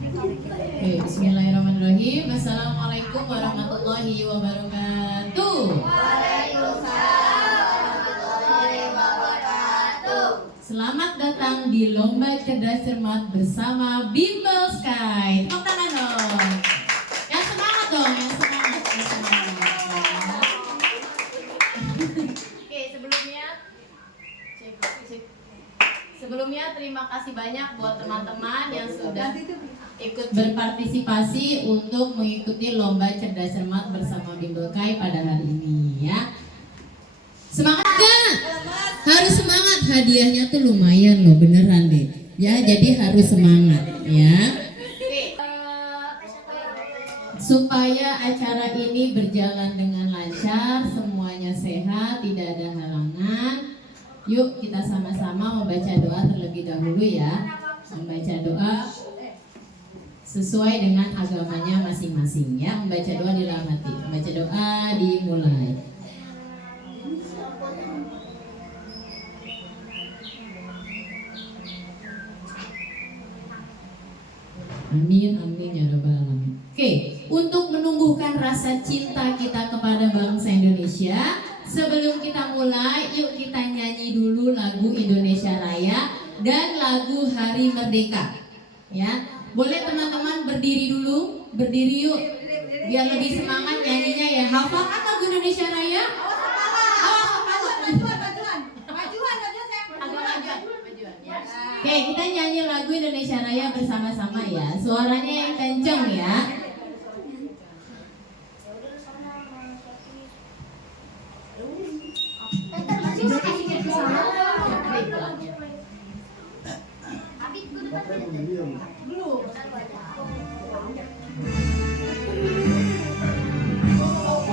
Bismillahirrahmanirrahim. Assalamualaikum warahmatullahi wabarakatuh. Waalaikumsalam warahmatullahi wabarakatuh. Selamat datang di Lomba Cerdas Cermat bersama Bimbel Sky. Tepuk tangan dong. Yang semangat dong, yang semangat, yang semangat. Oke, sebelumnya terima kasih banyak buat teman-teman yang sudah ikut berpartisipasi untuk mengikuti Lomba Cerdas Cermat bersama Bimbel Sky pada hari ini ya. Semangat gak? Harus semangat, hadiahnya tuh lumayan loh, beneran deh. Ya, jadi harus semangat ya. Supaya acara ini berjalan dengan lancar, semuanya sehat, tidak ada halangan. Yuk kita sama-sama membaca doa terlebih dahulu ya. Membaca doa sesuai dengan agamanya masing-masing ya. Membaca doa dilamati. Membaca doa dimulai. Amin, amin ya rabbal alamin. Oke, untuk menumbuhkan rasa cinta kita kepada bangsa Indonesia, sebelum kita mulai, yuk kita nyanyi dulu lagu Indonesia Raya dan lagu Hari Merdeka. Ya, boleh teman-teman berdiri dulu, berdiri yuk, biar lebih semangat nyanyinya ya. Hafal kan lagu Indonesia Raya? Oke, kita nyanyi lagu Indonesia Raya bersama-sama ya. Suaranya yang kenceng ya.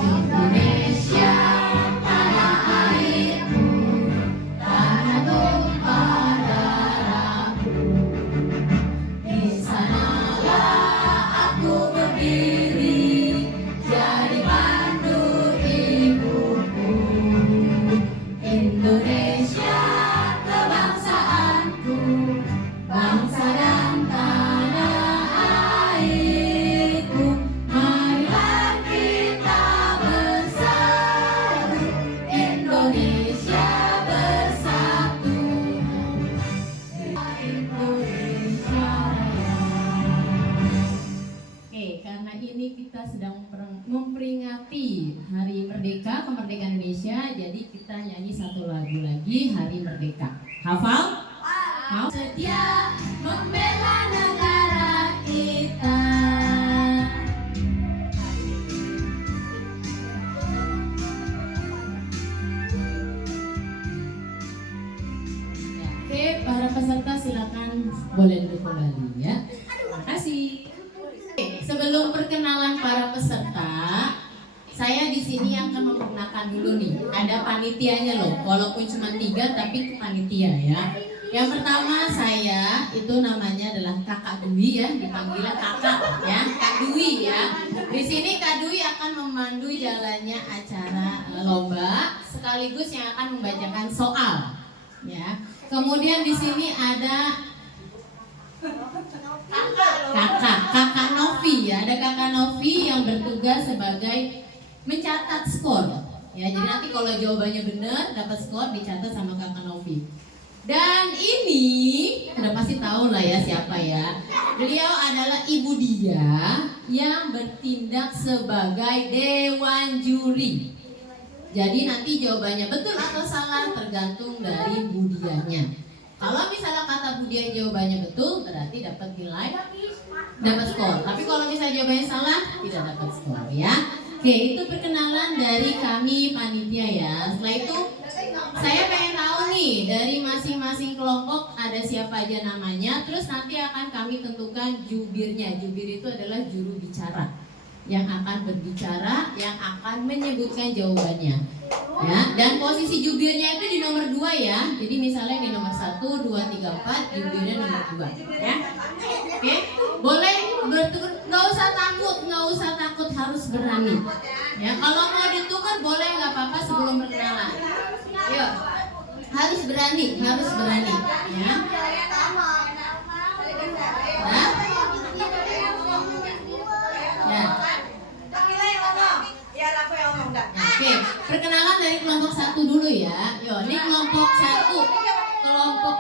Indonesia tanah airku, tanah tumpah darahku. Di sanalah aku berdiri, jadi pandu ibuku. Indonesia kebangsaanku, bangsa dan tanah airku. Marilah kita bersatu, Indonesia bersatu. Indonesia Raya. Oke, karena ini kita sedang memperingati Hari Merdeka, kemerdekaan Indonesia, jadi kita nyanyi satu lagu lagi, Hari Merdeka. Hafal? Mau? Setia membela negara kita. Oke, para peserta silakan boleh duduk kembali ya. Terima kasih. Oke, sebelum perkenalan para peserta, saya di sini akan memperkenalkan dulu nih. Ada panitianya loh. Walaupun cuma 3 tapi itu panitia ya. Yang pertama saya itu namanya adalah Kakak Dwi ya, dipanggilnya Kakak ya, Kak Dwi ya. Di sini Kak Dwi akan memandu jalannya acara lomba sekaligus yang akan membacakan soal ya. Kemudian di sini ada Kakak Novi ya, ada Kakak Novi yang bertugas sebagai mencatat skor ya. Jadi nanti kalau jawabannya benar dapat skor dicatat sama Kakak Novi. Dan ini udah pasti tahu lah ya siapa ya. Beliau adalah Ibu Dia yang bertindak sebagai dewan juri. Jadi nanti jawabannya betul atau salah tergantung dari Bu Dianya. Kalau misalnya kata Bu Dia jawabannya betul, berarti dapat nilai, dapat skor. Tapi kalau misalnya jawabannya salah, tidak dapat skor ya. Oke, itu perkenalan dari kami panitia ya. Setelah itu saya pengen tahu nih dari masing-masing kelompok ada siapa aja namanya. Terus nanti akan kami tentukan jubirnya. Jubir itu adalah juru bicara yang akan berbicara, yang akan menyebutkan jawabannya. Ya, dan posisi jubirnya itu di nomor 2 ya. Jadi misalnya di nomor 1, 2, 3, 4, jubirnya nomor 2 ya. Oke, boleh bertukar, nggak usah takut, harus berani. Ya, kalau mau ditukar boleh, nggak apa-apa sebelum perkenalan. Yuk, harus berani ya. Nah, Perkenalan dari kelompok 1 dulu ya. Yo, ini kelompok 1. Kelompok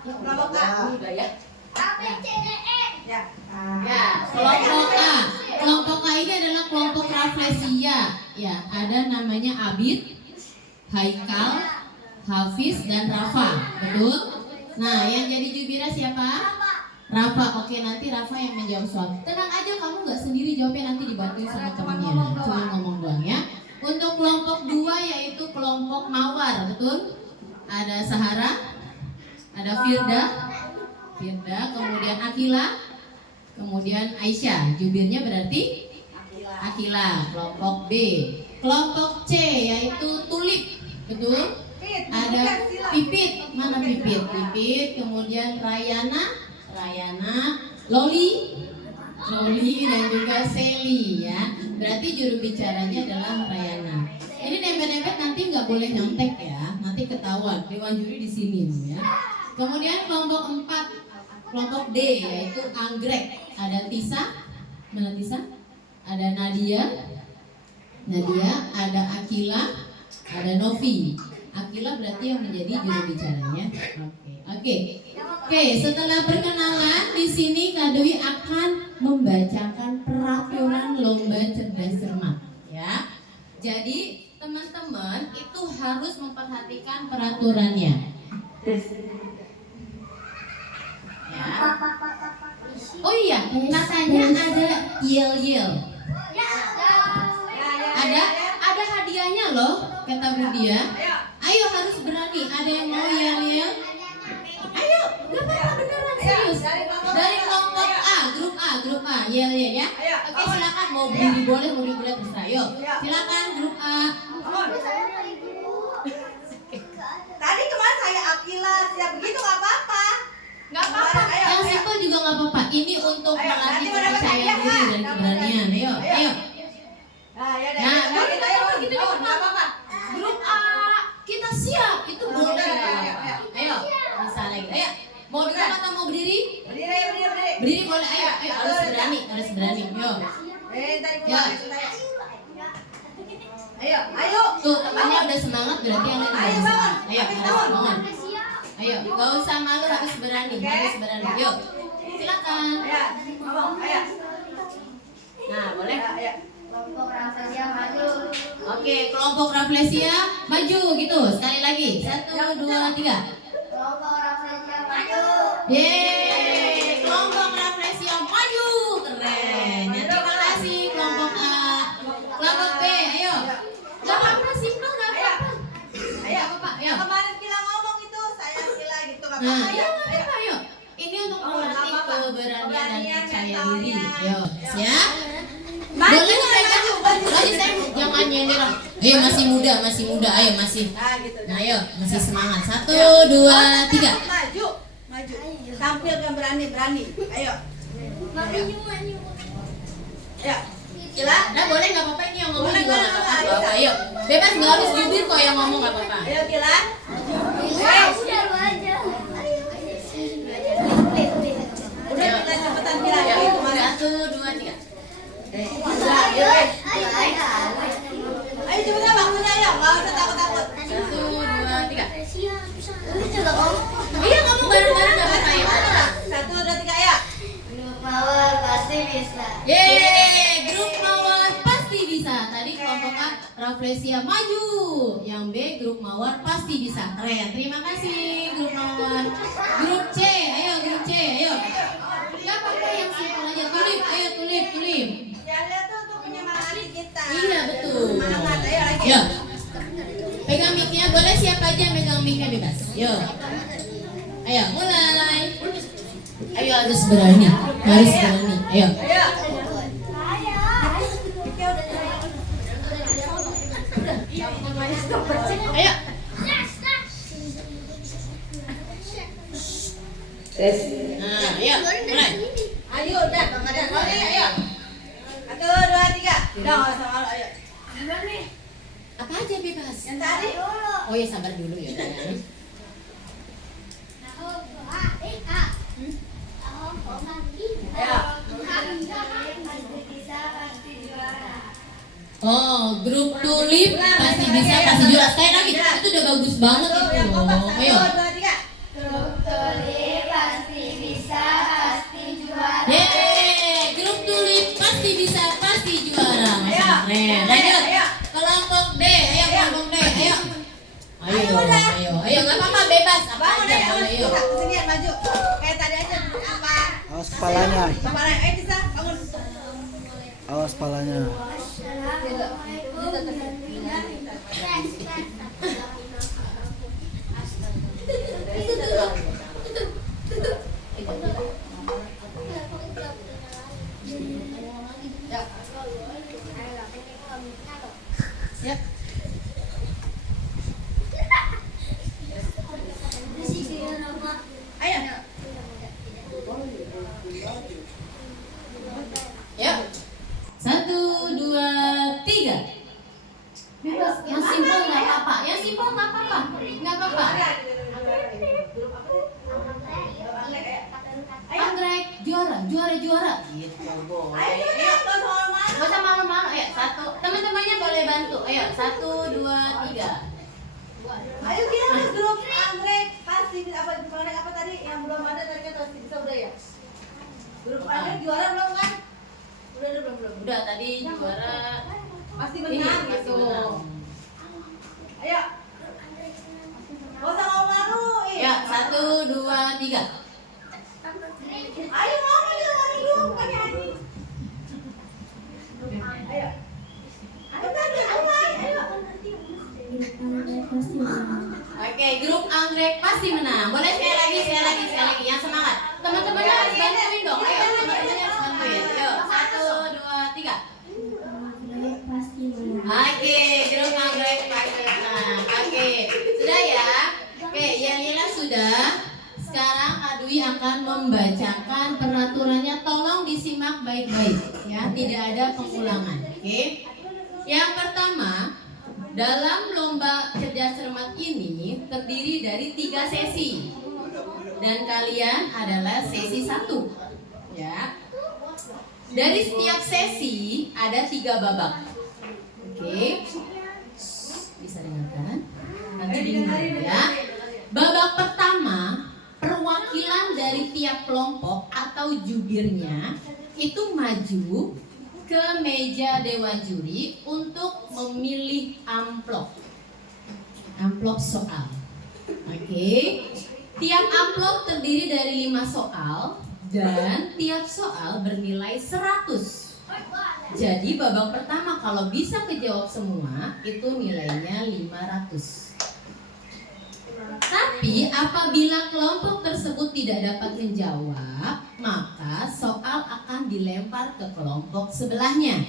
Kelompok A. Udah ya. Ya. Ya, kelompok A. Kelompok A ini adalah kelompok Rafflesia. Ya, ada namanya Abid, Haikal, Hafiz, dan Rafa. Betul? Nah, yang jadi jubirnya siapa? Rafa. Oke, nanti Rafa yang menjawab soal. Tenang aja, kamu nggak sendiri jawabnya, nanti dibantuin sama temennya. Cuma ngomong doang ya. Untuk kelompok 2 yaitu kelompok Mawar. Betul? Ada Sahara, ada Firda, kemudian Akila, kemudian Aisyah. Jubirnya berarti Akila. Kelompok B. Kelompok C yaitu Tulip. Betul? Ada Pipit. Mana Pipit? Pipit, kemudian Rayana, Loli, dan juga Seli ya. Berarti juru bicaranya adalah Rayana. Ini nempel-nempel nanti nggak boleh nyontek ya. Nanti ketahuan. Dewan juri di sini ya. Kemudian kelompok 4, kelompok D yaitu Anggrek. Ada Tisa, mana Tisa? Ada Nadia, ada Akila, ada Novi. Akila berarti yang menjadi juru bicaranya. Oke, setelah perkenalan di sini Kak Dewi akan membacakan peraturan lomba cerdas cermat ya. Jadi teman-teman itu harus memperhatikan peraturannya. Ya. Oh iya, katanya ada yel. Ada hadiahnya loh, kata Budia. Ayo harus berani. Ada yang mau yel? Ayo, gak apa-apa beneran serius. Dari kelompok A, grup A, yel ya. Oke, silakan mau berdiri boleh terserah. Yuk, silakan grup A. Tadi kemarin saya Akila, siap begitu nggak apa-apa. Nggak apa-apa. Yang simple juga nggak apa-apa. Ini untuk melatih kepercayaan diri dan keberanian. Ayo. Nah, gitu nggak apa-apa. Grup A, kita siap. Itu boleh. Ayo, bisa lagi. Ayo, mau duduk atau mau berdiri? Berdiri boleh. Ayo, harus berani. Yo. Ayo. Tuh, temannya udah semangat berarti yang lain udah semangat. Ayo, harus bangun. Ayo, gak usah malu, harus berani. Yuk, silakan. Ayo. Nah, boleh. Kelompok Rafflesia maju. Oke, kelompok Rafflesia maju gitu. Sekali lagi. 1, 2, 3. Kelompok Rafflesia maju. Yeay, kelompok Rafflesia maju. Keren. Ya, terima kasih kelompok A. Kelompok B, ayo. Gak apa-apa, simple, gak apa-apa. Ayo. Ayo. Kemarin Kila ngomong itu, saya Kila gitu nggak Nah, apa-apa. ayo, ayo. Ini untuk melatih keberanian dan percaya diri. Ayo, siap? Boleh dipegang. Lagi saya jangan nyender. Ayo, masih muda. Ayo, masih. Nah, ayo, masih semangat. 1, 2, 3. Maju. Tampilkan berani. Ayo. Ya. Kila. Nah, boleh nggak apa-apa, ini yang ngomong Boleh, juga nggak apa-apa. Ayo, bebas, nggak harus jubir kok yang ngomong nggak apa-apa. Ayo Kila. Udah kita cepetan Kila. Ya, Gitu, Mara. 1, 2, 3. Ayo cepetan waktunya ya, nggak usah takut-takut. 1, 2, 3. Iya, ngomong bareng-bareng nggak apa-apa ya. 1, 2, 3 ya. Mawar pasti bisa. Yeay, grup Mawar pasti bisa. Tadi kelompok A Rafflesia maju. Yang B grup Mawar pasti bisa. Keren. Terima kasih grup Mawar. Grup C, ayo grup C, ayo. Gak apa-apa yang simpel aja. Tulip, ayo tulip. Yang lihat tuh untuk menyemangati kita. Iya, betul. Semangat, ayo lagi. Yo. Pegang mic-nya, boleh siapa aja yang megang mic-nya bebas. Yo. Ayo, mulai. Ayo harus berani. Ayo. Ayo. Ayo. Nah, ayo, mulai. Ayo udah. Ayo. 1, 2, 3. Udah nggak usah malu, ayo. Apa aja bebas. Yang tadi. Oh ya, sabar dulu ya. Ayo. Oh, grup tulip pasti bisa, pasti juara. Sekali lagi, itu udah bagus banget itu. Ayo. 1, 2, 3. Grup tulip pasti bisa, pasti juara. Yeay, grup tulip pasti bisa, pasti juara. Ayo. Keren. Lanjut. Ayo. Kelompok D, ayo kelompok D, ayo. Ayo, Ayo, udah. ayo, nggak apa-apa, bebas. Apa Bangun aja, aja, boleh, yuk. kesini maju. Kayak tadi aja duduk apa? Awas kepalanya. Kepala, Tisa, bangun. Awas kepalanya. Ya. Ayo. Yuk. 1, 2, 3. Bebas. Yang simpel nggak apa-apa. Yang simpel nggak apa-apa. Nggak apa-apa. Anggrek juara, juara. Gitu boleh. Ayo, Gak usah malu-malu. Ayo, satu. Teman-temannya boleh bantu. Ayo, 1, 2, 3. Ayo kita ke grup anggrek pasti apa anggrek apa tadi yang belum ada tadi kan pasti bisa udah ya. Grup anggrek juara belum kan? Udah belum. Udah tadi juara. Pasti Ini menang pasti gitu. menang. Ayo. Gak usah malu-malu. Ya, 1, 2, 3. Ayo ngomong dulu, bukan nyanyi. Ayo. Ayo tadi mulai. Ayo. Oke, grup anggrek pasti menang. Boleh sekali lagi. Yang semangat. Teman-temannya harus bantuin dong. Ayo, teman-temannya harus bantuin. Yuk, 1, 2, 3. Oke, grup anggrek pasti menang. Oke, sudah ya. Oke, yang Lila sudah. Sekarang Kak Dwi akan membacakan peraturannya. Tolong disimak baik-baik ya, tidak ada pengulangan. Oke. Yang pertama, dalam lomba cerdas cermat ini terdiri dari 3 sesi. Dan kalian adalah sesi 1. Ya. Dari setiap sesi ada 3 babak. Oke. Bisa dengarkan? Nanti dengar ya. Babak pertama, perwakilan dari tiap kelompok atau jubirnya itu maju ke meja dewan juri untuk memilih amplop soal. Oke. Tiap amplop terdiri dari 5 soal dan tiap soal bernilai 100. Jadi babak pertama kalau bisa kejawab semua itu nilainya 500. Tapi apabila kelompok tersebut tidak dapat menjawab, maka soal akan dilempar ke kelompok sebelahnya.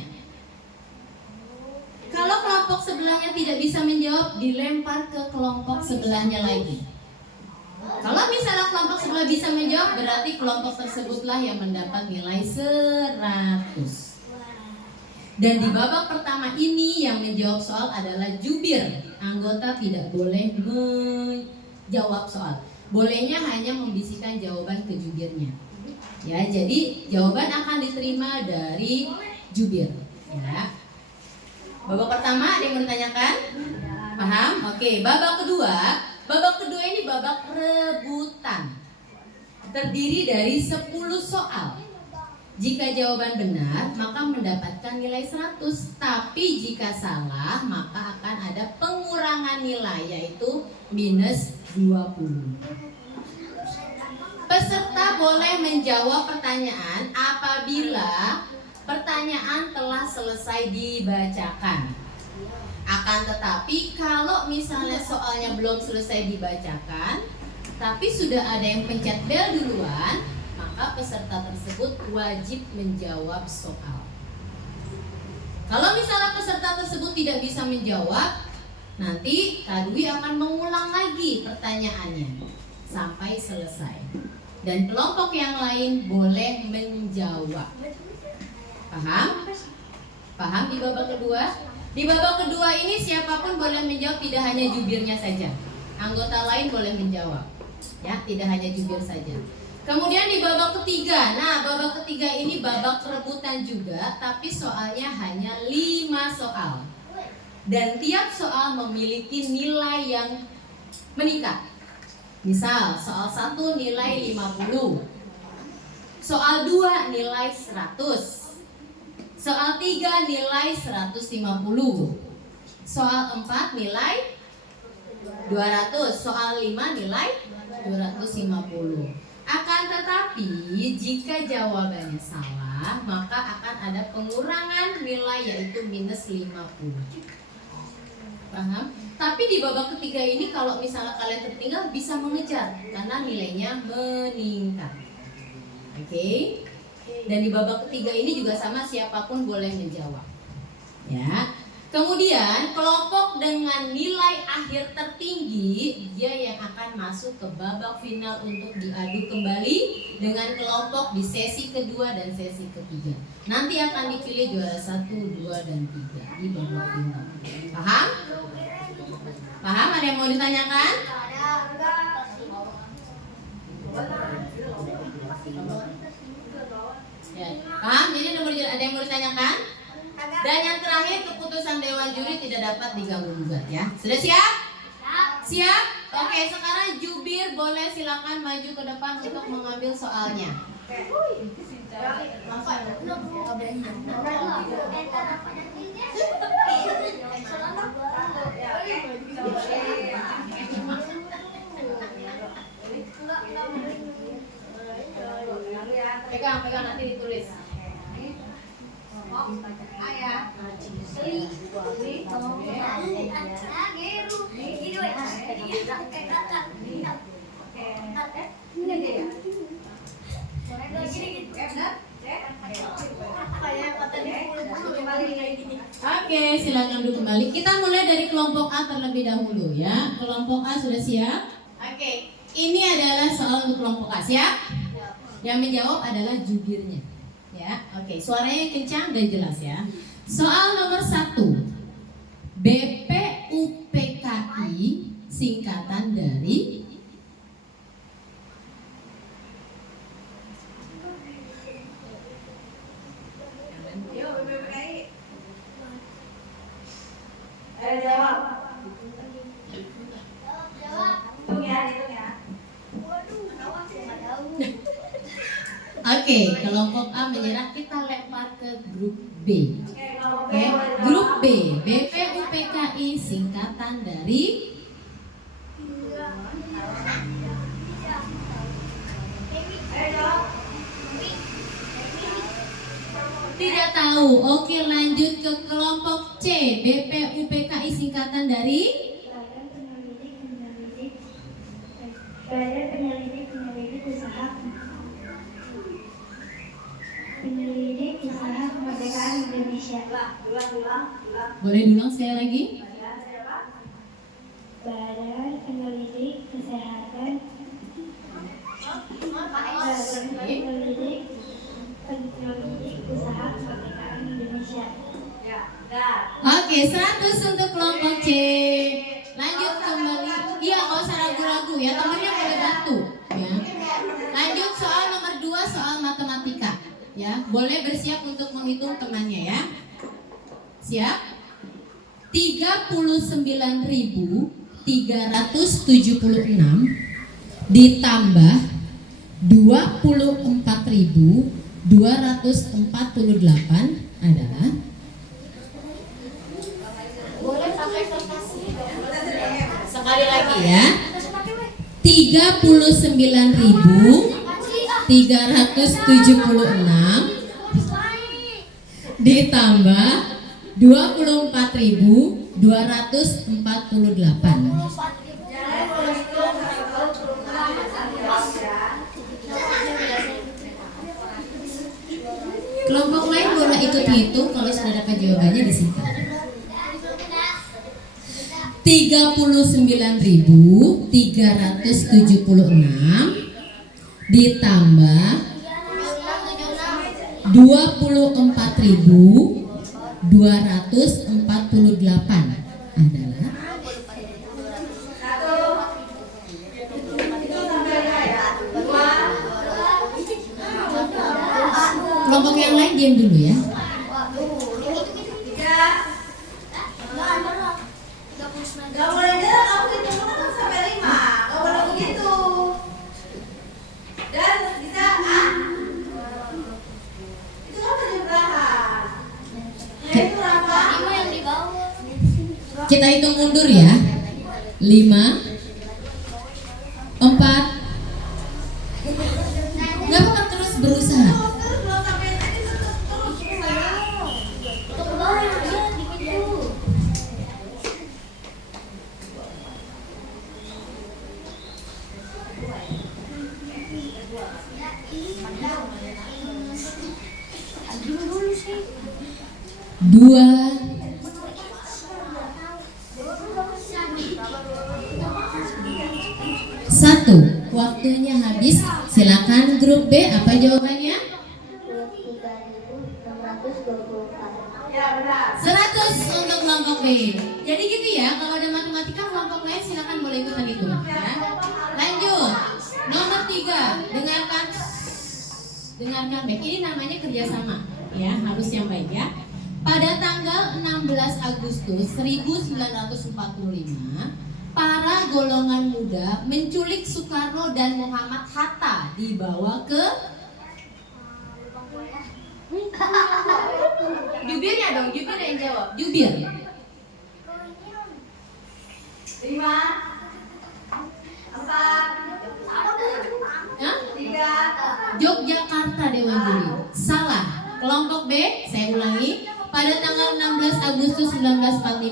Kalau kelompok sebelahnya tidak bisa menjawab, dilempar ke kelompok sebelahnya lagi. Kalau misalnya kelompok sebelah bisa menjawab, berarti kelompok tersebutlah yang mendapat nilai 100. Dan di babak pertama ini yang menjawab soal adalah jubir. Anggota tidak boleh menjawab soal. Bolehnya hanya membisikkan jawaban ke jubirnya. Ya, jadi jawaban akan diterima dari jubir. Ya. Babak pertama ada yang bertanyakan? Paham? Oke, babak kedua. Babak kedua ini babak rebutan. Terdiri dari 10 soal. Jika jawaban benar, maka mendapatkan nilai 100. Tapi jika salah, maka akan ada pengurangan nilai, yaitu minus 20. Peserta boleh menjawab pertanyaan apabila pertanyaan telah selesai dibacakan. Akan tetapi kalau misalnya soalnya belum selesai dibacakan, tapi sudah ada yang pencet bel duluan, maka peserta tersebut wajib menjawab soal. Kalau misalnya peserta tersebut tidak bisa menjawab, nanti Kak Dwi akan mengulang lagi pertanyaannya sampai selesai. Dan kelompok yang lain boleh menjawab. Paham? Paham di babak kedua? Di babak kedua ini siapapun boleh menjawab, tidak hanya jubirnya saja. Anggota lain boleh menjawab. Ya, tidak hanya jubir saja. Kemudian di babak ketiga. Nah, babak ketiga ini babak rebutan juga, tapi soalnya hanya 5 soal. Dan tiap soal memiliki nilai yang meningkat. Misal, soal 1 nilai 50. Soal 2 nilai 100. Soal 3 nilai 150. Soal 4 nilai 200. Soal 5 nilai 250. Akan tetapi jika jawabannya salah, maka akan ada pengurangan nilai yaitu minus 50. Paham? Tapi di babak ketiga ini kalau misalnya kalian tertinggal bisa mengejar karena nilainya meningkat. Oke? Dan di babak ketiga ini juga sama, siapapun boleh menjawab. Ya. Kemudian kelompok dengan nilai akhir tertinggi dia yang akan masuk ke babak final untuk diadu kembali dengan kelompok di sesi kedua dan sesi ketiga. Nanti akan dipilih juara 1, 2, dan 3 di babak final. Paham? Paham? Ada yang mau ditanyakan? Ya. Paham? Jadi ada yang mau ditanyakan? Dan yang terakhir, keputusan Dewan Juri tidak dapat diganggu gugat ya. Sudah siap? Siap? Oke, sekarang jubir boleh silakan maju ke depan untuk mengambil soalnya. Pegang nanti ditulis. Ayah. Oke, silakan duduk kembali. Kita mulai dari kelompok A terlebih dahulu ya. Kelompok A sudah siap? Oke, ini adalah soal untuk kelompok A. Siap? Yang menjawab adalah jubirnya. Ya, oke, suaranya kencang dan jelas ya. Soal nomor 1. BPUPKI singkatan dari Jawab. Hitung ya. Oke, kelompok A menyerah, kita lempar ke grup B. Oke, grup B, BPUPKI singkatan dari tidak tahu. Oke, lanjut ke kelompok C, BPUPKI singkatan dari Badan penyelidik usaha kemerdekaan Indonesia. Boleh diulang sekali lagi? Badan penyelidik kesehatan. Penyelidik usaha kemerdekaan Indonesia. Oke, 100 untuk kelompok C. Lanjut kembali. Iya, nggak usah ragu-ragu ya, temennya boleh bantu ya. Lanjut soal nomor 2, soal matematika ya. Boleh bersiap untuk menghitung temannya ya. Siap? 39.376 ditambah 24.248 adalah sekali lagi ya. 39.376 ditambah 24.248. Kelompok lain boleh ikut hitung, kalau sudah dapat jawabannya disingkat. 39.376 ditambah 24.248 adalah Kelompok yang lain diam dulu ya. Tiga. Gak boleh jalan, kamu hitung dulu kan sampai 5. Gak boleh begitu. Dan bisa itu kan penyeberangan. Itu berapa? Kita hitung mundur ya. 5 4. Gak apa-apa, terus berusaha. Terus belum sampai tadi terus Dua. Satu. Waktunya habis. Silakan grup B, apa jawabannya? 23.624. Ya benar. 100 untuk kelompok B. Jadi gitu ya, kalau ada matematika kelompok lain silakan boleh ikutan itu ya. Lanjut. Nomor 3, dengarkan baik. Ini namanya kerjasama ya, harus yang baik ya. Pada tanggal 16 Agustus 1945, para golongan muda menculik Soekarno dan Muhammad Hatta, dibawa ke jubirnya dong, jubir yang jawab. Jubir. 5 4 Hah? 3. Yogyakarta Dewan Juri. Salah. Kelompok B, saya ulangi. Pada tanggal 16 Agustus 1945,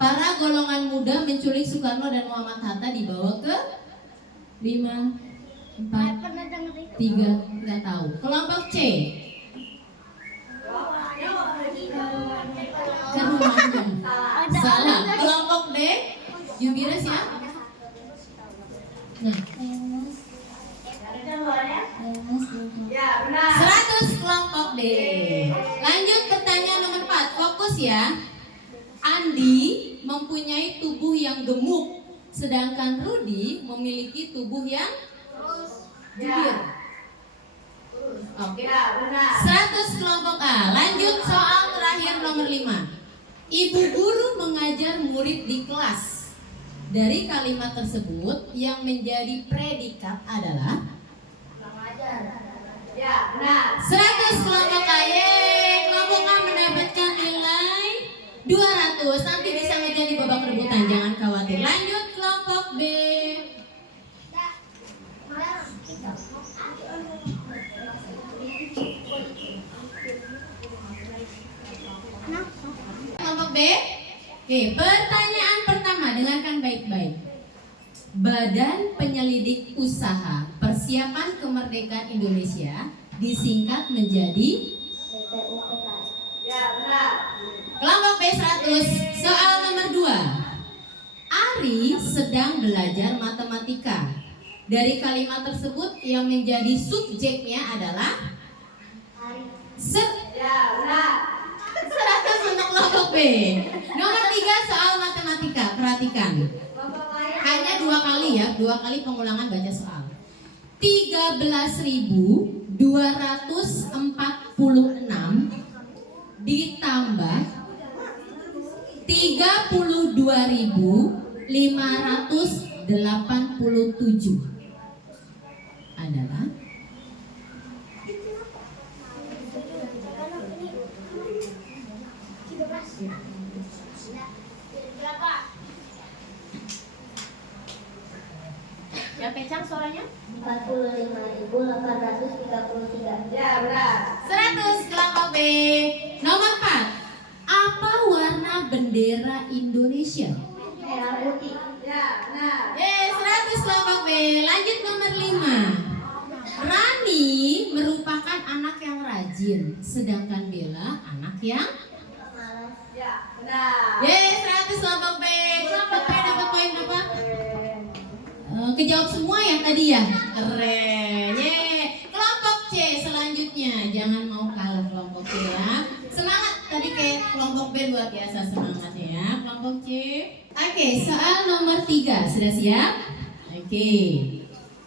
para golongan muda menculik Soekarno dan Muhammad Hatta, dibawa ke 5 4 3, nggak tahu. Kelompok C, ke rumahnya. Salah. Kelompok D, jubirnya siapa? Nah, Ya benar. 100 kelompok D. Lanjut pertanyaan nomor 4. Fokus ya. Andi mempunyai tubuh yang gemuk, sedangkan Rudi memiliki tubuh yang jubir. Oke. Ya benar. 100 kelompok A. Lanjut soal terakhir nomor 5. Ibu guru mengajar murid di kelas. Dari kalimat tersebut yang menjadi predikat adalah Ya benar. 100 kelompok A. Yeay, kelompok A mendapatkan nilai 200. Nanti bisa ngejar di babak rebutan, jangan khawatir. Lanjut kelompok B. Kelompok B. Oke, pertanyaan pertama, dengarkan baik-baik. Badan Penyelidik Usaha Persiapan Kemerdekaan Indonesia disingkat menjadi BPUPK. Ya benar. kelompok B 100. Soal nomor 2. Ari sedang belajar matematika. Dari kalimat tersebut yang menjadi subjeknya adalah Ya benar. 100 untuk kelompok B. Nomor 3 soal matematika. Perhatikan. Kelompok lain. Hanya 2 kali ya, 2 kali pengulangan baca soal. 13.246 ditambah 32.587 adalah yang kencang suaranya? 45.833. Ya benar. 100 kelompok B. Nomor 4. Apa warna bendera Indonesia? Merah putih. Ya benar. 100 kelompok B. Lanjut nomor 5. Rani merupakan anak yang rajin, sedangkan Bella anak yang Malas. Ya benar. 100 kelompok B. Kelompok B dapat poin apa? Kejawab semua ya tadi ya. Keren. Kelompok C selanjutnya. Jangan mau kalah kelompok C ya. Semangat tadi kayak kelompok B luar biasa semangatnya ya. Kelompok C. Oke, soal nomor 3. Sudah siap? Oke.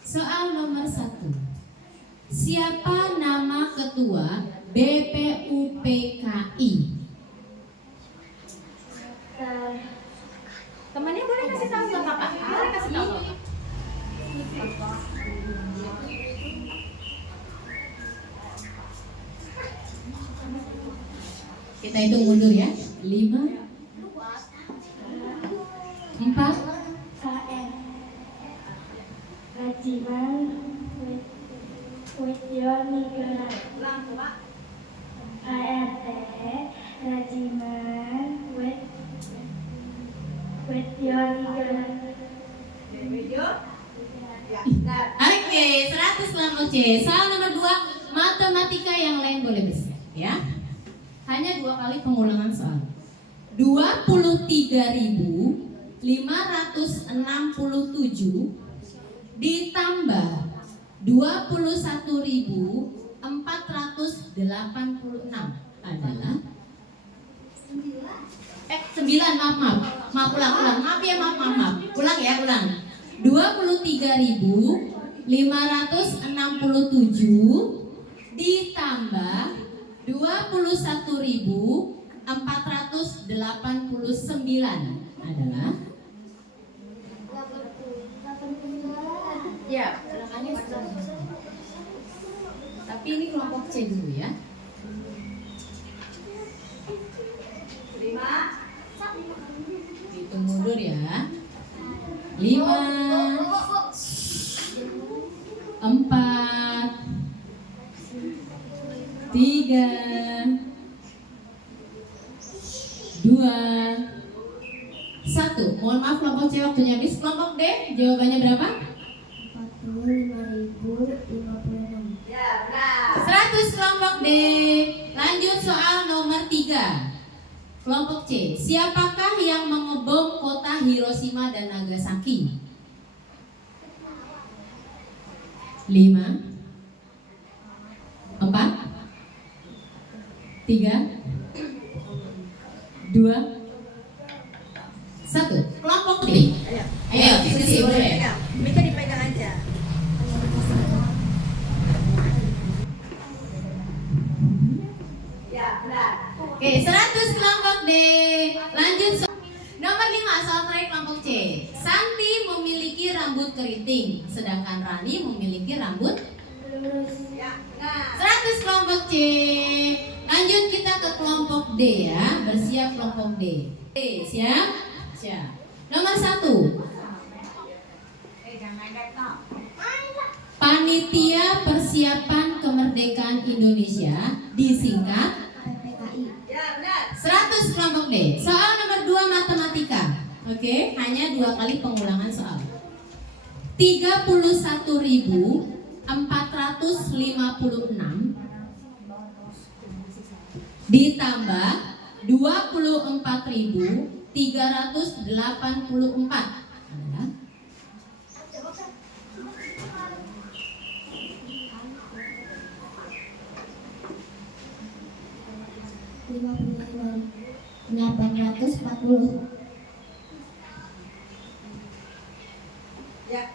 Soal nomor 1. Siapa nama ketua BPUPKI? Temannya boleh kasih tahu nggak Pak? Boleh kasih tahu Pak? Kita hitung mundur ya. 5 4 KN Rajiman Widionigara Ulang coba. ART Rajiman Widionigara. Video. Ya, nah. Oke, 100 kelompok C. Soal nomor 2, matematika yang lain boleh bersiap ya. Hanya 2 kali pengulangan soal. 23.567 ditambah 21.486 adalah 9, maaf ulang maaf ya maaf ulang 23.567 ditambah 21.489 adalah ya ulangannya tapi ini kelompok C dulu ya. 5 Hitung mundur ya. 5 4 3 2 1. Mohon maaf kelompok C waktunya habis. Kelompok D jawabannya berapa? 45.056. Ya, benar. 100 kelompok D. Lanjut soal nomor 3. Kelompok C, siapakah yang mengebom kota Hiroshima dan Nagasaki? 5 4 3 2 1. Kelompok D. Ayo, diskusi boleh. Mika dipegang aja. Ya, benar. Oke, 100 kelompok D. Lanjut nomor 5 soal terakhir kelompok C. Santi memiliki rambut keriting, sedangkan Rani memiliki rambut Lurus. Ya, benar. 100 kelompok C. Lanjut kita ke kelompok D ya. Bersiap kelompok D. D, siap? Siap. Nomor 1. Panitia Persiapan Kemerdekaan Indonesia disingkat PPKI. Ya, benar. 100 kelompok D. Soal nomor 2 matematika. Oke, hanya 2 kali pengulangan soal. 31.456 ditambah 24.384 adalah 55.840. Ya.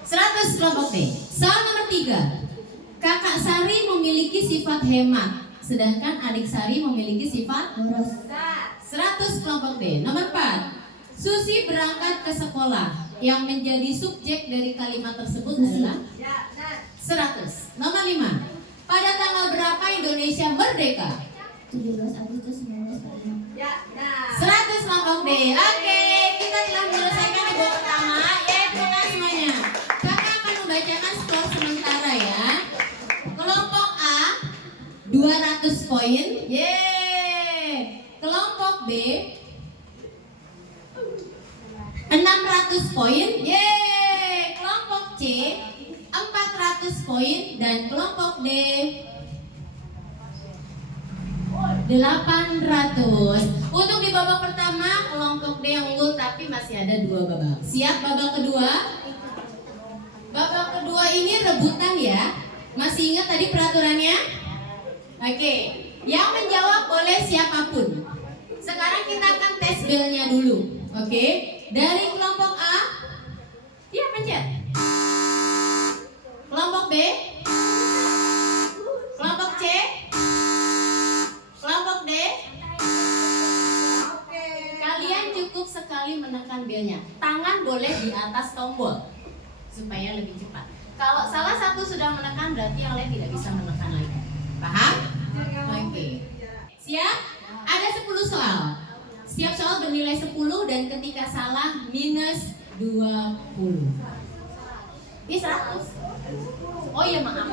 100 kelompok D. Soal nomor 3. Kakak Sari memiliki sifat hemat, sedangkan adik Sari memiliki sifat Boros. Benar. 100 kelompok D. Nomor 4. Susi berangkat ke sekolah. Yang menjadi subjek dari kalimat tersebut adalah Ya, benar. 100. Nomor 5. Pada tanggal berapa Indonesia merdeka? 17 Agustus 1945. Ya, benar. 100 kelompok D. Oke, kita telah menyelesaikan di bawah pertama. Tengah semuanya. Kakak akan membacakan skor sementara ya. Kelompok A 200 poin. Yeay. Kelompok B 600 poin. Yeay. Kelompok C 400 poin dan kelompok D 800. Untuk di babak pertama kelompok D yang unggul, tapi masih ada 2 babak. Siap babak kedua? Babak kedua ini rebutan ya. Masih ingat tadi peraturannya? Oke. Yang menjawab boleh siapapun. Sekarang kita akan tes belnya dulu. Oke. Dari kelompok A, dia pencet. Kelompok B, ngambilnya. Tangan boleh di atas tombol supaya lebih cepat. Kalau salah satu sudah menekan berarti yang lain tidak bisa menekan lagi. Paham? Oke. Siap? Ada 10 soal. Setiap soal bernilai 10 dan ketika salah minus 20. Ini 100. Oh iya maaf.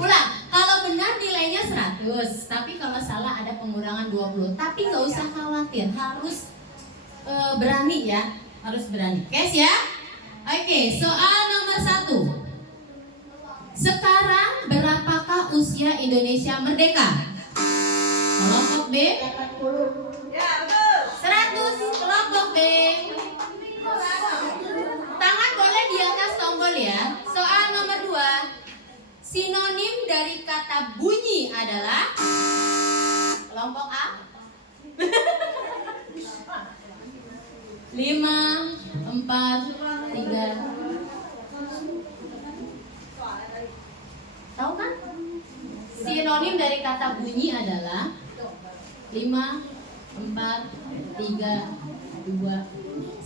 Ulang. Kalau benar nilainya 100, tapi kalau salah ada pengurangan 20. Tapi nggak usah khawatir, harus berani ya, harus berani. Oke, siap? Oke, soal nomor 1. Sekarang berapakah usia Indonesia merdeka? Kelompok B 100, kelompok B. Tangan boleh di atas tombol ya. Soal nomor 2. Sinonim dari kata bunyi adalah kelompok A 5, 4, 3. Tahu kan? Sinonim dari kata bunyi adalah 5, 4, 3, 2, 1.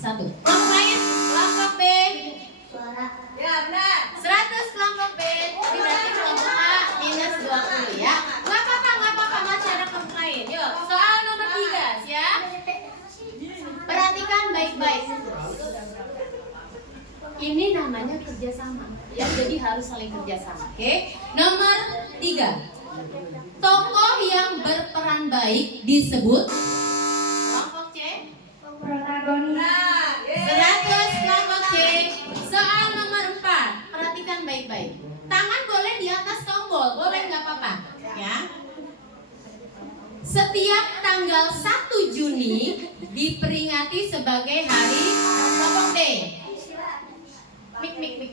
Kelompok lain, kelompok B. Ya benar. 100 kelompok B. Ini berarti kelompok A minus 20 ya. Gak apa-apa, masih ada kelompok lain. Yuk, soal nomor 3, siap? Perhatikan baik-baik. Ini namanya kerjasama. Ya, jadi harus saling kerjasama. Oke. Nomor 3. Tokoh yang berperan baik disebut kelompok C. Nah, 100 kelompok C. Soal nomor 4. Perhatikan baik-baik. Tangan boleh di atas tombol, boleh nggak apa-apa, ya. Setiap tanggal 1 Juni diperingati sebagai hari kelompok D. Mik.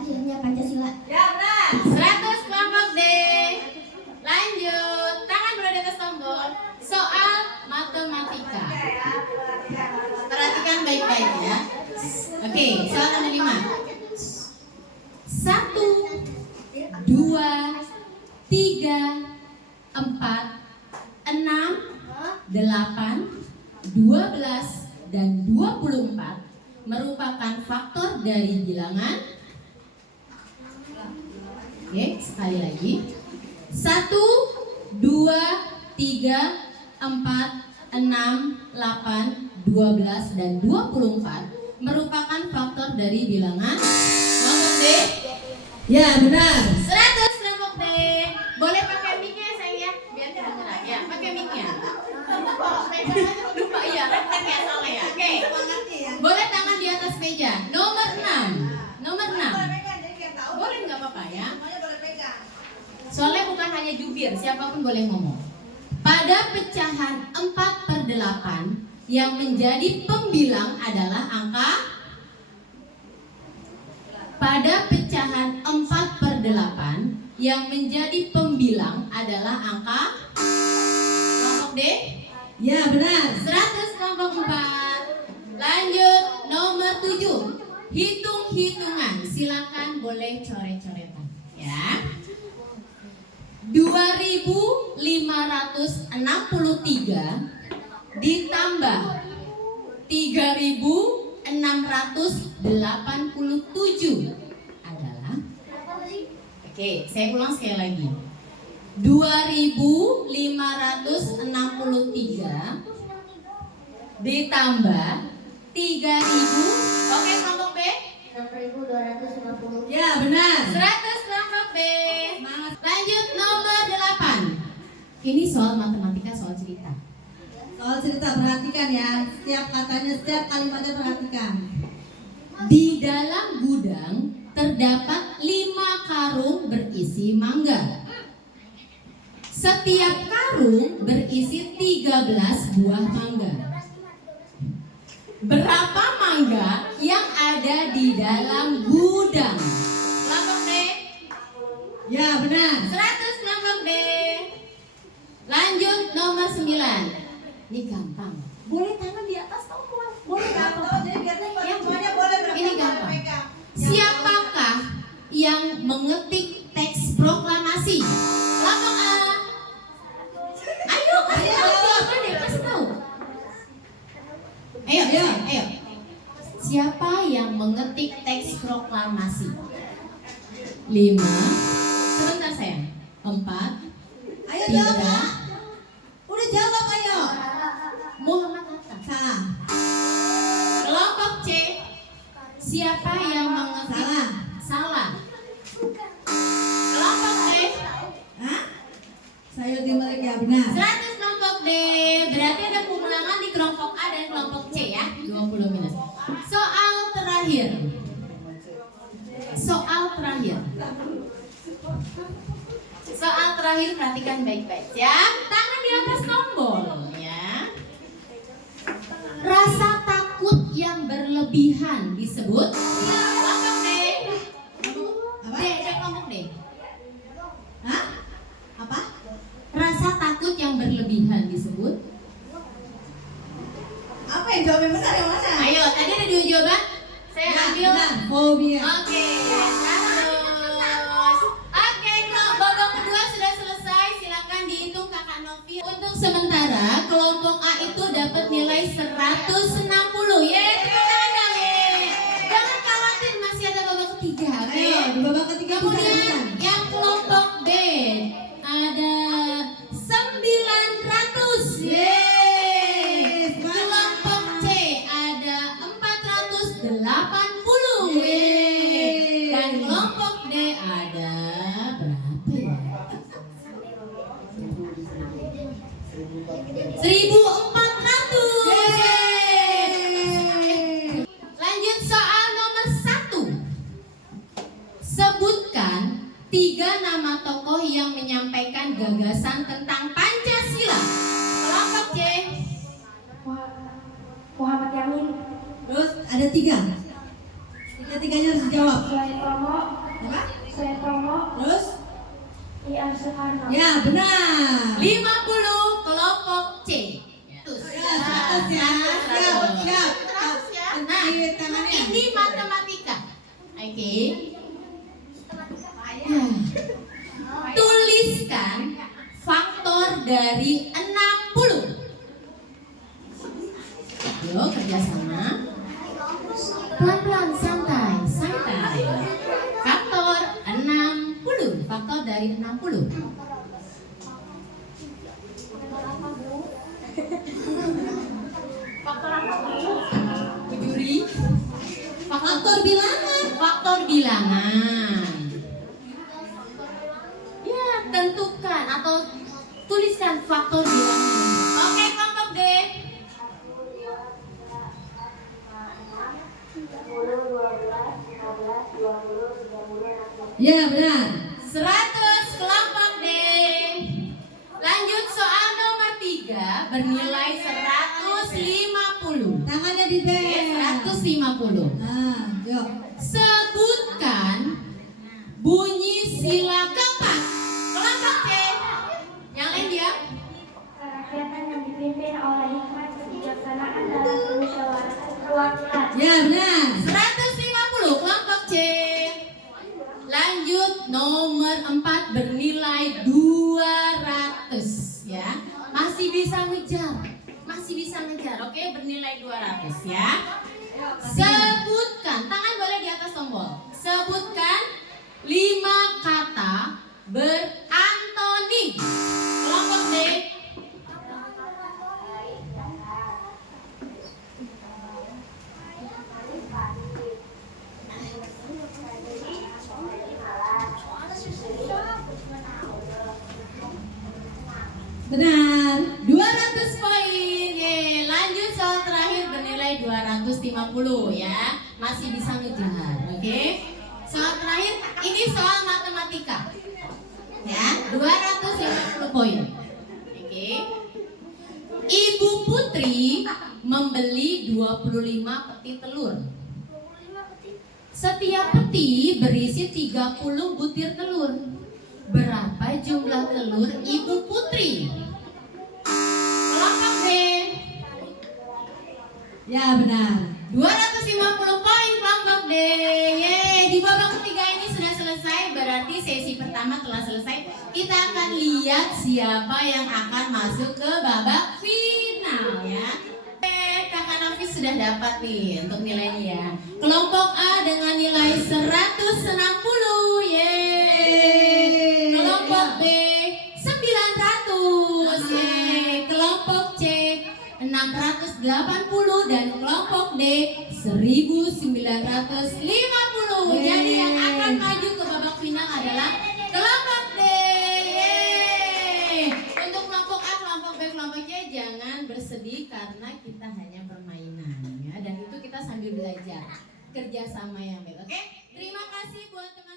Akhirnya Pancasila. ya benar. 100 kelompok D. Lanjut, tangan boleh di atas tombol. Soal matematika. Perhatikan baik-baik ya. Oke, soal nomor 5. 1, 2, 3, 4, 6, 8, 12, dan 24 merupakan faktor dari bilangan. Oke, sekali lagi. 1, 2, 3, 4, 6, 8, 12, dan 24 merupakan faktor dari bilangan kelompok D. Ya benar. 100 kelompok D. Boleh pakai mic-nya sayang ya, biar kedengeran ya. Pakai mic-nya. Lupa ya, refleks ya salah ya. Oke. Boleh tangan di atas meja. Nomor 6. Nomor 6. Boleh nggak apa-apa ya. Soalnya bukan hanya jubir, siapapun boleh ngomong. Pada pecahan 4/8 yang menjadi pembilang adalah angka. Pada pecahan 4/8 yang menjadi pembilang adalah angka kelompok D. Ya benar. 100 kelompok 4. Lanjut nomor 7. Hitung-hitungan. Silakan boleh coret-coretan ya. 2.563 ditambah 3.687 adalah. Oke, saya ulang sekali lagi. 2.563 ditambah 3.000. Oke, kelompok B. 6.250. Ya benar. 100 kelompok B. Lanjut nomor 8. Ini soal matematika, soal cerita. Soal cerita perhatikan ya. Setiap katanya, setiap kalimatnya perhatikan. Di dalam gudang terdapat 5 karung berisi mangga. Setiap karung berisi 13 buah mangga. Berapa mangga yang ada di dalam gudang? Kelompok D. Ya benar. 100 kelompok D. Lanjut nomor 9. Ini gampang. Boleh tangan di atas tombol. Boleh nggak apa-apa. Jadi biar Ya. semuanya boleh Ini gampang. Siapakah yang mengetik teks proklamasi? Kelompok A. Ayo kasih tahu, siapa deh, kasih tahu. Ayo Siapa yang mengetik teks proklamasi? 5. Sebentar sayang. 4. Ayo 3. jawab. Udah jawab ayo. Muhammad Hatta. Salah. Kelompok C. Siapa yang mengetik? Salah. Salah. Kelompok D. Hah? Sayuti Malik ya benar. 100 kelompok D. Berarti ada pengulangan di kelompok A dan kelompok C ya. 20 minus. Soal terakhir. Soal terakhir perhatikan baik-baik ya. Tangan di atas tombol ya. Rasa takut yang berlebihan disebut kelompok D. Apa? D, ada kelompok D. Hah? Apa? Rasa takut yang berlebihan disebut. Apa yang jawab yang benar yang mana? Ayo, tadi ada 2 jawaban. Saya Ya, ambil. benar. Fobia. Oke, terus. Oke, kalau babak kedua sudah selesai, silakan dihitung Kakak Novi. Untuk sementara, kelompok A itu dapat nilai 160. Yeay, tepuk tangan dong, yeay. Jangan khawatir, masih ada babak ketiga, oke? Ayo, di babak ketiga bisa Kemudian rebutan. yang kelompok B ada 900. Yeay. Kelompok C ada 480. Yeay. Dan kelompok D ada berapa ya? 1400. Yeay. Lanjut soal nomor 1. Sebutkan 3 nama tokoh yang menyampaikan gagasan tentang Pancasila. Kelompok C. Muhammad Yamin, Terus ada 3. Tiga-tiganya harus dijawab. Soekarno, Apa? Soekarno, Terus? I.R. Soekarno. Ya, benar. 50 kelompok C. Ya, 100 ya. Siap. Nah, Di tangannya. ini matematika. Oke. Tuliskan faktor dari 60. Ayo kerjasama. Pelan-pelan, santai. Faktor 60. Faktor dari 60. Faktor apa? Bu Juri? Faktor bilangan. Faktor bilangan. Ya, tentukan atau tuliskan faktor bilangan. Oke, kelompok D. 10, 12, 15, 20, 30, 40. Ya, benar. 100 kelompok D. Lanjut soal nomor 3 bernilai 150. Tangannya di bawah. Oke, 150. Nah, yuk. Sebutkan bunyi sila keempat. Kelompok C. Yang lain dia. Kerakyatan yang dipimpin oleh hikmat kebijaksanaan dalam kemusyawaratan perwakilan. Ya, benar. 150 kelompok C. Lanjut nomor 4 bernilai 200 ya. Masih bisa ngejar. Oke, bernilai 200 ya. Sebutkan, tangan boleh di atas tombol. Sebutkan 5 kata berantonim. Kelompok D. Benar. 200 poin. Yeay. Lanjut soal terakhir bernilai 250 ya. Masih bisa ngejar. Oke. Soal terakhir ini soal matematika. Ya, 250 poin. Oke. Ibu Putri membeli 25 peti telur. Setiap peti berisi 30 butir telur. Berapa jumlah telur Ibu Putri? Kelompok B. Ya, benar. 250 poin kelompok D. Yeay, di babak ketiga ini sudah selesai. Berarti sesi pertama telah selesai. Kita akan lihat siapa yang akan masuk ke babak final ya. Kakak Novi sudah dapat nih untuk nilainya ya. Kelompok A dengan nilai 160. Yeay. Kelompok B 900. Yeay. Kelompok C 680 dan kelompok D 1950. Jadi yang akan maju ke babak final adalah kelompok D. Yeay. Untuk kelompok A, kelompok B, kelompok C jangan bersedih karena kita hanya permainan ya, dan itu kita sambil belajar kerjasama yang baik. Oke, terima kasih buat teman.